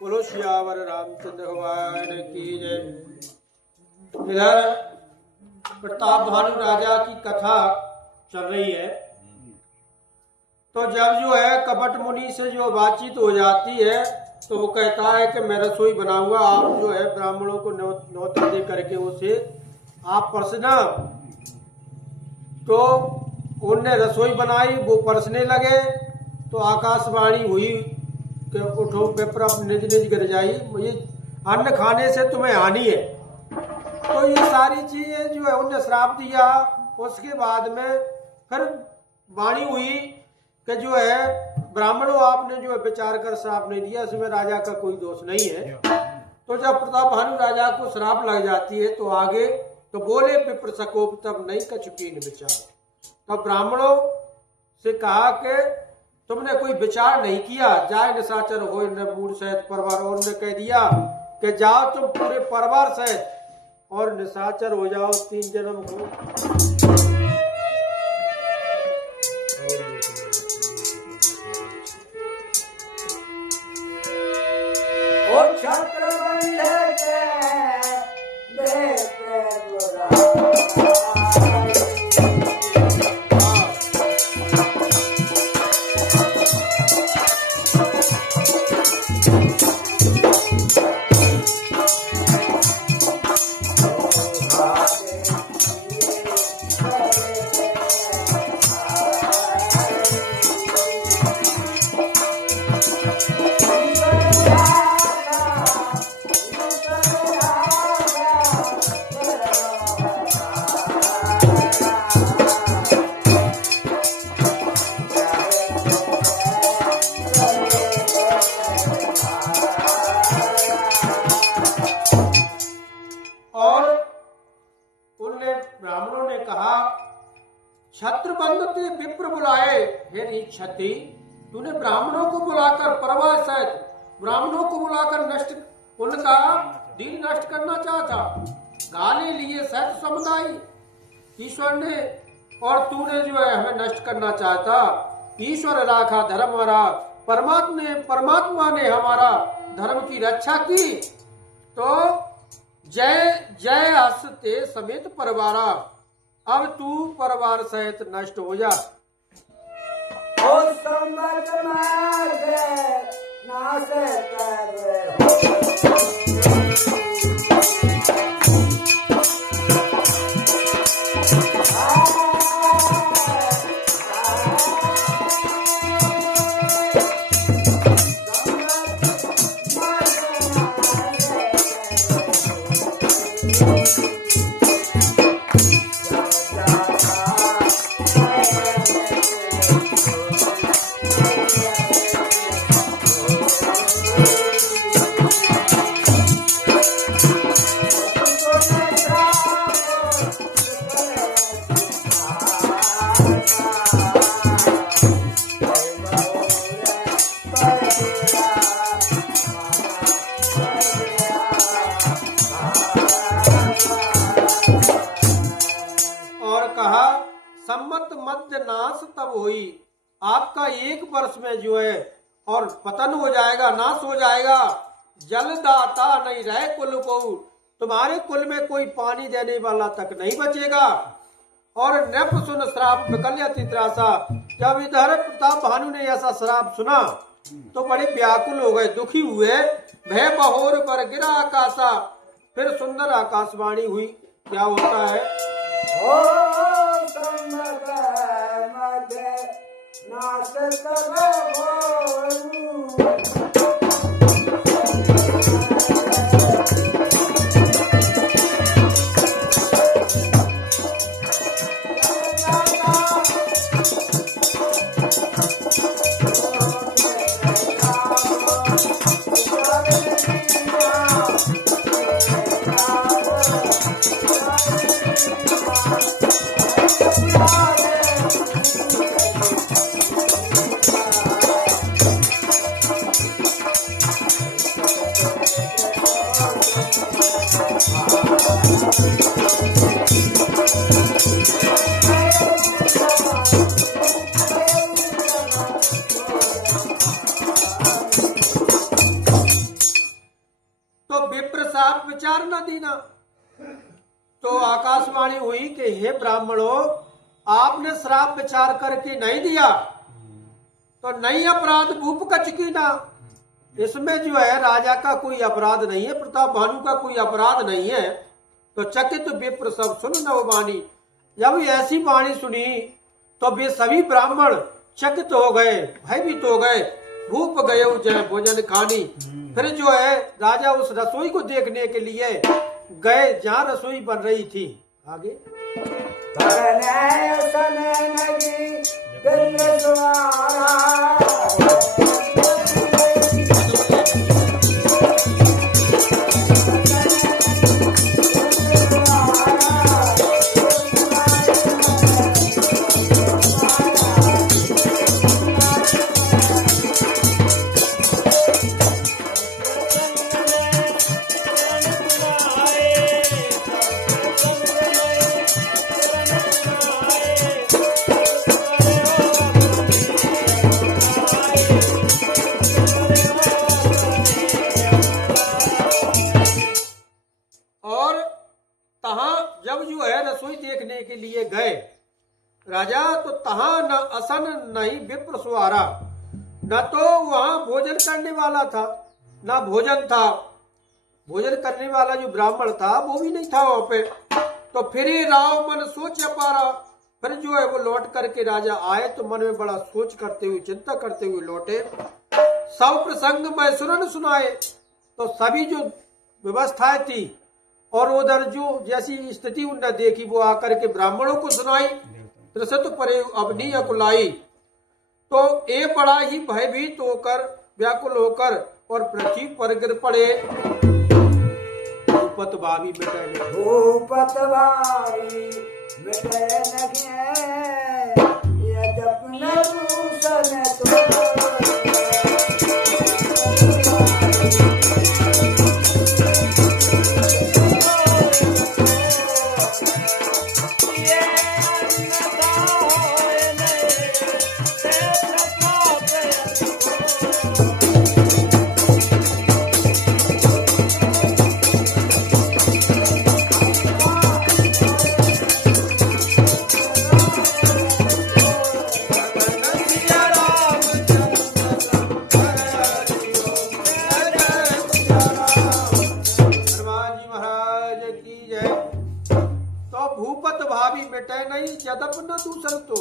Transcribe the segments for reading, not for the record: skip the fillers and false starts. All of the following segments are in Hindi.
बोलो सियावर रामचंद्र भगवान की जय। इधर प्रताप भानु राजा की कथा चल रही है। तो जब जो है कपट मुनि से जो बातचीत हो जाती है तो वो कहता है कि मैं रसोई बनाऊंगा, आप जो है ब्राह्मणों को न्योता दे करके उसे आप परसना। तो उनने रसोई बनाई, वो परसने लगे तो आकाशवाणी हुई कि उठो पेपर निज निज गिर जाई, ये अन्न खाने से तुम्हें हानि है। तो ये सारी चीजें जो है उनने श्राप दिया। उसके बाद में फिर वाणी हुई कि जो है ब्राह्मणों आपने जो है विचार कर श्राप नहीं दिया, इसमें राजा का कोई दोष नहीं है। तो जब प्रताप भानु राजा को श्राप लग जाती है तो आगे तो बोले विप्र सकोप तब नहीं कछुकीन विचार। तब ब्राह्मणों से कहा कि तुमने कोई विचार नहीं किया, जाए निशाचर हो न मूड सहित परिवार। और ने कह दिया कि जाओ तुम पूरे परिवार सहित और निशाचर हो जाओ 3 जन्म को। छत्रबंध विप्र बुलाए, हे क्षति तूने ब्राह्मणों को बुलाकर परिवार सहित ब्राह्मणों को बुलाकर नष्ट उनका दिन नष्ट करना चाहता। गाने लिए सहित समुदाय ईश्वर ने और तूने जो है हमें नष्ट करना चाहता। ईश्वर राखा धर्म हमारा, परमात्मा ने हमारा धर्म की रक्षा की। तो जय जय हस्ते समेत परिवारा, अब तू परिवार सहित नष्ट हो जा। नाश सम्मत मध्य नाश तब हुई। आपका 1 वर्ष में जो है और पतन हो जाएगा, नाश हो जाएगा। जलदाता नहीं रहे कुल को, तुम्हारे कुल में कोई पानी देने वाला तक नहीं बचेगा। और नृप सुन श्राप विकल्यति त्रासा। जब इधर प्रताप भानु ने ऐसा श्राप सुना तो बड़े व्याकुल हो गए, दुखी हुए। भय बहोर पर गिरा आकाशा। फिर सुंदर आकाशवाणी हुई। क्या होता है? तो आकाशवाणी हुई कि हे ब्राह्मणों, आपने श्राप विचार करके नहीं दिया तो नहीं अपराध भूप का चुकीना। इसमें जो है राजा का कोई अपराध नहीं है, प्रताप भानु का कोई अपराध नहीं है। तो चकित विप्र सब सुन नव वाणी। जब ऐसी वाणी सुनी तो वे सभी ब्राह्मण चकित हो गए, भयभीत हो गए। भूप गए जय भोजन खानी। फिर जो है राजा उस रसोई को देखने के लिए गए जहाँ रसोई बन रही थी। आगे देखने के लिए गए राजा, तो तहां न असन नहीं विप्र सुहारा। न तो वहां भोजन करने वाला था, न भोजन था। भोजन करने वाला जो ब्राह्मण था वो भी नहीं था वहां पे। तो फिर राव मन सोच पारा। फिर जो है वो लौट करके राजा आए तो मन में बड़ा सोच करते हुए, चिंता करते हुए लौटे। सब प्रसंग मैं सुनन सुनाए। तो सभी जो व्यवस्थाएं थी और उधर जो जैसी स्थिति उन्होंने देखी वो आकर के ब्राह्मणों को सुनाई। त्रिशत परे अवनी अकुलाई। तो ये बड़ा ही भयभीत होकर, व्याकुल होकर और पृथ्वी पर गिर पड़े। भूपत भावी मिटे भूपत भावी मिटे लगे यद्यपि न दूषण तो न दूसर तो।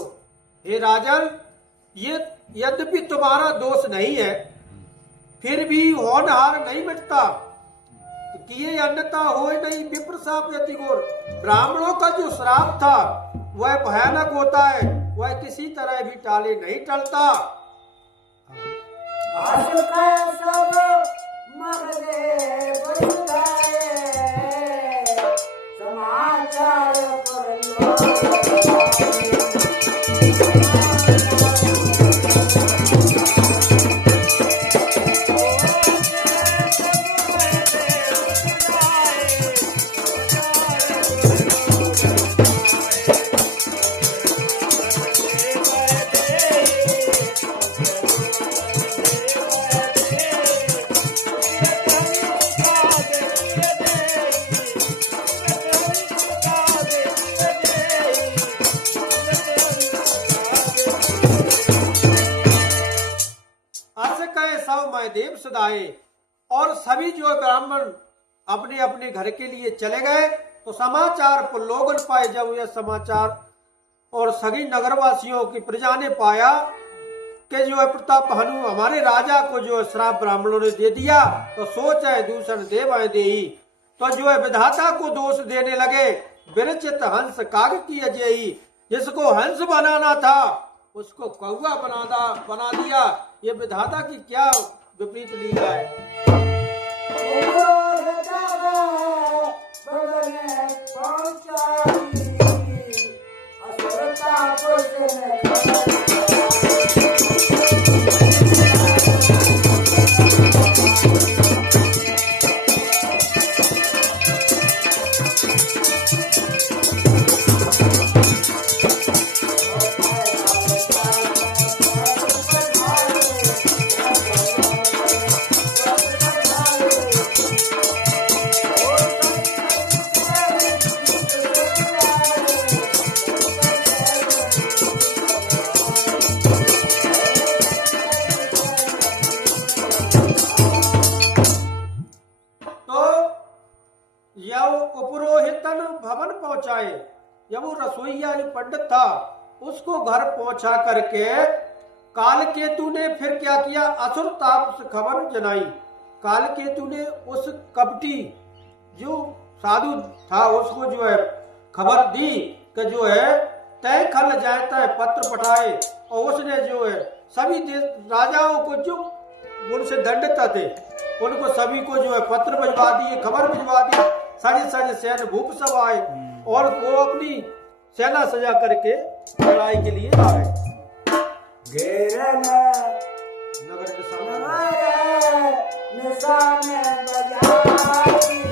हे राजन, ये यद्यपि तुम्हारा दोष नहीं है फिर भी होनहार नहीं मिटता। किए अन्यथा हो नहीं विप्र शाप यति घोर। ब्राह्मणों का जो श्राप था वह भयानक होता है, वह किसी तरह भी टाले नहीं टलता। समाचार देव सदाए। और सभी जो ब्राह्मण अपने अपने घर के लिए चले गए। तो समाचार पर लोगन पाए, जब यह समाचार और सभी नगरवासियों की प्रजा ने पाया कि जो है प्रताप भानु हमारे राजा को जो श्राप ब्राह्मणों ने दे दिया, तो सोच है दूषण देव आए देही। तो जो है विधाता को दोष देने लगे। विरचित हंस काग की अजयी। जिसको हंस बनाना था उसको कौवा बना दिया। ये विधाता की क्या विपरीत लीला है। रसोईया जो पंडित था उसको घर पहुंचा करके कालकेतु ने फिर क्या किया, असुर ताप से खबर जनाई। कालकेतु ने उस कपटी जो साधु था उसको जो है खबर दी कि जो है तय खल जाता है पत्र पठाए, और उसने जो है सभी राजाओं को जो उनसे दंडित थे उनको सभी को जो है पत्र भिजवा दिए, खबर भिजवा दी। साजे साजे सैन्य भूप सब आए और वो अपनी सेना सजा करके लड़ाई के लिए आ गए। घेरन नगर के सामने निशाने बजाई,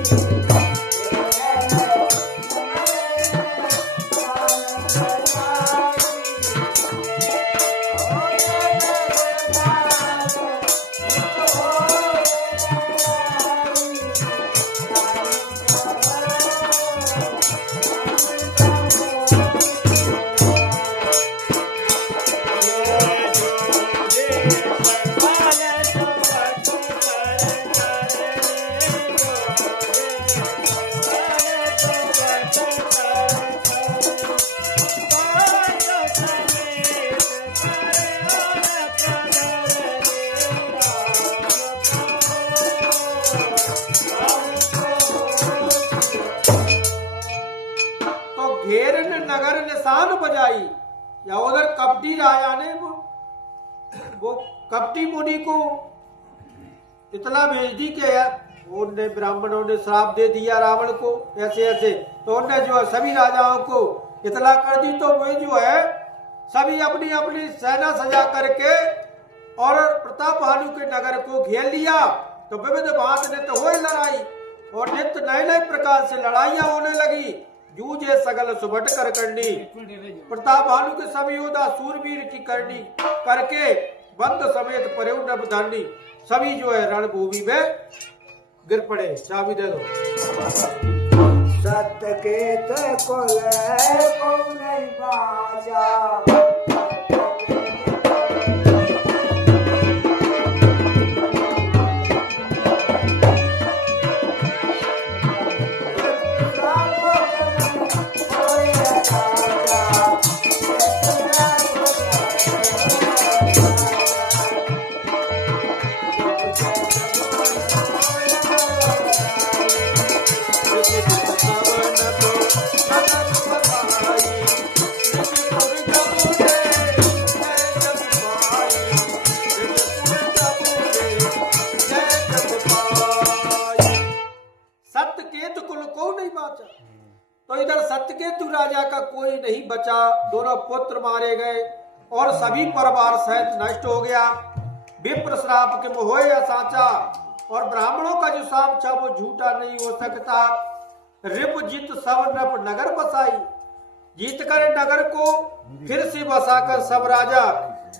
घेरन नगर निशान बजाई। या उधर कपटी राजा ने वो कपटी मुनि को इतना भेज दी कि उनने ब्राह्मणों ने श्राप दे दिया रावण को ऐसे ऐसे, तो उनने जो है सभी राजाओं को इतला कर दी। तो वे जो है सभी अपनी अपनी सेना सजा करके और प्रताप भानु के नगर को घेर लिया। तो विविध भांत नित्य हुई लड़ाई और नित्य नए नए प्रकार से लड़ाइयां होने लगी। जूझे सगल सुभट कर करनी, प्रताप भानु के सभी योद्धा सूरवीर की करनी करके बंद समेत परे नभ धरनी। सभी जो है रणभूमि में गिर पड़े। चाबी दे दो। सत्य के कुल को नहीं बाजा, तो इधर सत्यकेतु राजा का कोई नहीं बचा, दोनों पुत्र मारे गए और सभी परिवार सहित नष्ट हो गया। विप्र श्राप के मोहे साचा, और ब्राह्मणों का जो साप था वो झूठा नहीं हो सकता। रिप जीत सब नप नगर बसाई, जीत कर नगर को फिर से बसाकर सब राजा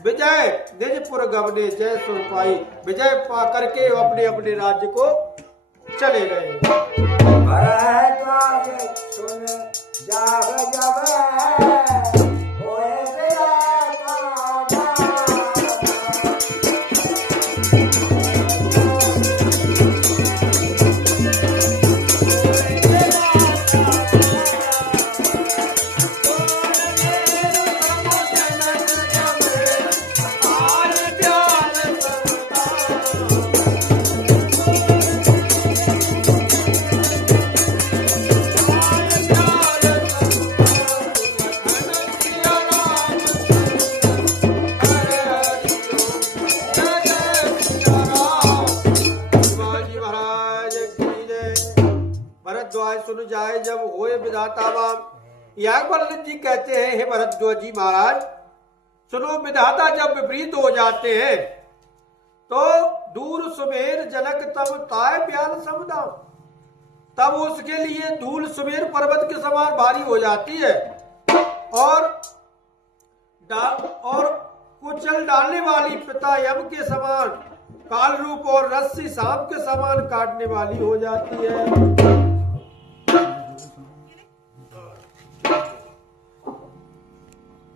विजय निजपुर गवने जय सुन पाई। विजय पा करके अपने अपने राज्य को चले गए। भरद्वाज सुन जाग जब होए सुन जाए जब होए विधाता वाम। याज्ञवल्क्य जी कहते हैं, हे भरद्वाज जी महाराज सुनो, विधाता जब विपरीत हो जाते हैं तो दूर सुमेर जनक तब ताय ब्याल समुदाम, तब उसके लिए धूल सुमेर पर्वत के समान भारी हो जाती है और कुचल डालने वाली पिता यम के समान, काल रूप और रस्सी सांप के समान काटने वाली हो जाती है।